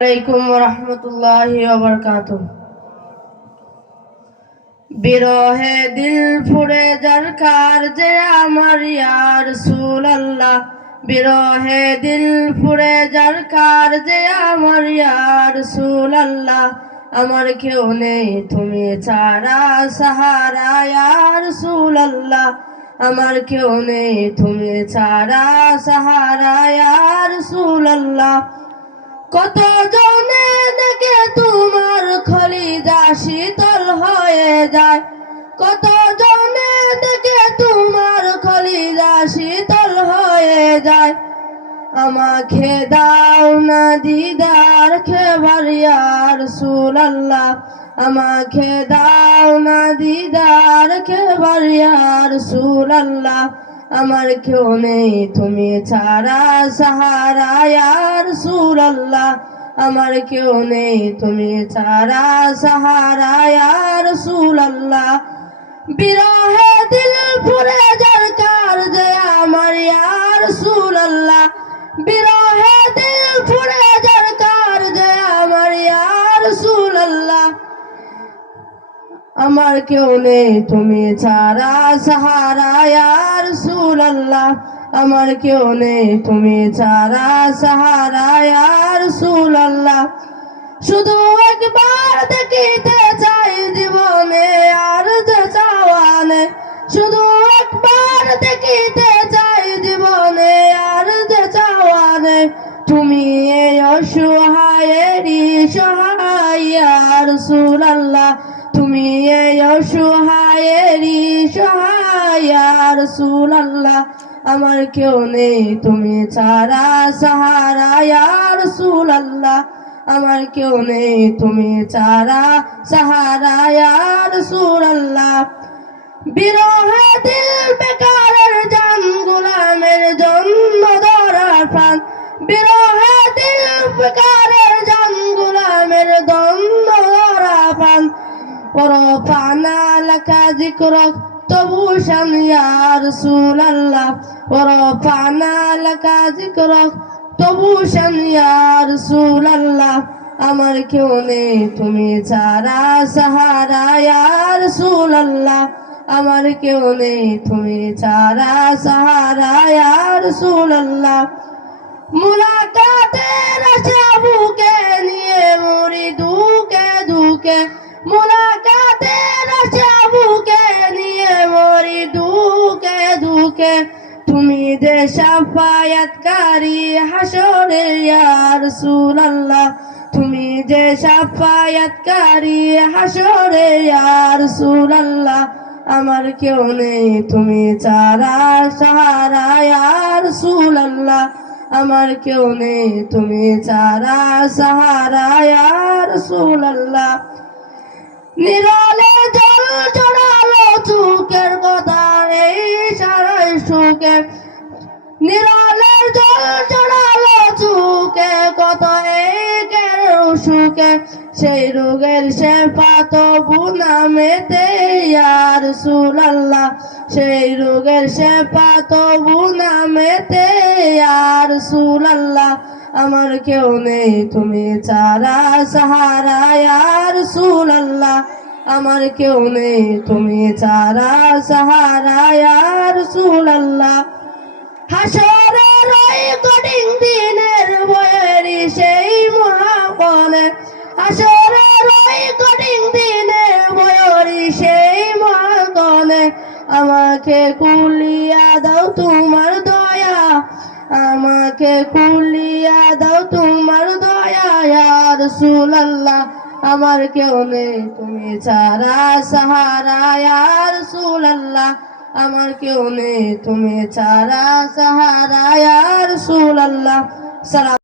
আলাইকুম ওয়া রাহমাতুল্লাহি ওয়া বারাকাতুহু। বিরহে দিল ফুরে যার কার যে আমার ইয়া রাসূলুল্লাহ, বিরহে দিল ফুরে যার কার যে আমার ইয়া রাসূলুল্লাহ। আমার কেউ নেই তুমি ছাড়া সাহারা ইয়া রাসূলুল্লাহ, আমার কেউ নেই তুমি ছাড়া সাহারা ইয়া রাসূলুল্লাহ। কত জনে দেখে তোমার খলিজা শীতল হয়ে যায়, কত জনে দেখে তোমার খলিজা শীতল হয়ে যায়। আমাকে দাও না দিদার খেবার ইয়া রাসূলুল্লাহ, আমাকে দাও না দিদার খেবার ইয়া রাসূলুল্লাহ। আমার কেউ নেই তুমি ছাড়া সাহারা ইয়া রাসূলুল্লাহ, আমার কেউ নেই তুমি ছাড়া সাহারা ইয়া রাসূলুল্লাহ। বিরহে দিল ফুরে যার কার যে আমার ইয়া রাসূলুল্লাহ, বিরহে দিল ফুরে যার কার যে আমার ইয়া রাসূলুল্লাহ। আমার কেউ নেই তুমি ছাড়া সাহারা ইয়া রাসূলুল্লাহ, আমার কেউ নেই তুমি ছাড়া সাহারা ইয়া রাসূলুল্লাহ। শুধু একবার দেখিতে চাই জীবনে আর যে চাওয়া নেই, শুধু একবার দেখিতে চাই জীবনে আর যে চাওয়া নেই। তুমি এই অসহায়েরই সহায় ইয়া রাসূলুল্লাহ, তুমি এই অসহায়েরই সহায় ইয়া রাসূলুল্লাহ। আমার কেউ নেই তুমি ছাড়া সাহারা ইয়া রাসূলুল্লাহ, আমার কেউ নেই তুমি ছাড়া সাহারা ইয়া রাসূলুল্লাহ। বিরহে দিল বেকারের জান গোলামের জন্য ধরার প্রাণ, বিরহে দিল বেকারের জান গোলামের জন্য ধরার প্রাণ। ورفعنا لك ذكرك طبوشا يا رسول الله، ورفعنا لك ذكرك طبوشا يا رسول الله। আমার কেউ নেই তুমি ছাড়া সাহারা ইয়া রাসূলুল্লাহ, আমার কেউ নেই তুমি ছাড়া সাহারা ইয়া রাসূলুল্লাহ। মুলাকাতের আশা বুকে নিয়ে মরি দুকে দুকে, মুলাকাতের আশা বুকে নিয়ে মরি দুকে দুকে। তুমি যে শাফায়াতকারী হাসরে ইয়া রাসূলুল্লাহ, তুমি যে শাফায়াতকারী হাসরে ইয়া রাসূলুল্লাহ। আমার কেউ নেই তুমি ছাড়া সাহারা ইয়া রাসূলুল্লাহ, আমার কেউ নেই তুমি ছাড়া সাহারা ইয়া রাসূলুল্লাহ। নিরলে জল জড়ালো চুকের কথা এই সারাই সুখে, নিরলে জল জড়ালো চুকে কত একের সুখে। সেই রোগের শেফা তবু নামেতে ইয়া রাসূলুল্লাহ, সেই রোগের শেফা তবু নামেতে ইয়া রাসূলুল্লাহ। আমার কেউ নেই তুমি ছাড়া সাহারা ইয়া রাসূলুল্লাহ, আমার কেউ নেই তুমি ছাড়া সাহারা ইয়া রাসূলুল্লাহ। হাসরের ওই কঠিন দিনের বয়েরি সেই মহাপনে, হাসরের ওই কঠিন দিনের বয়েরি সেই মহাপনে। আমাকে কুলিয়া দাও তোমার দয়া, আমাকে কুলিয়া দাও তোমার দয়া ইয়া রাসূলুল্লাহ। আমার কেউ নেই তুমি ছাড়া সাহারা ইয়া রাসূলুল্লাহ, আমার কেউ নেই তুমি ছাড়া সাহারা ইয়া রাসূলুল্লাহ।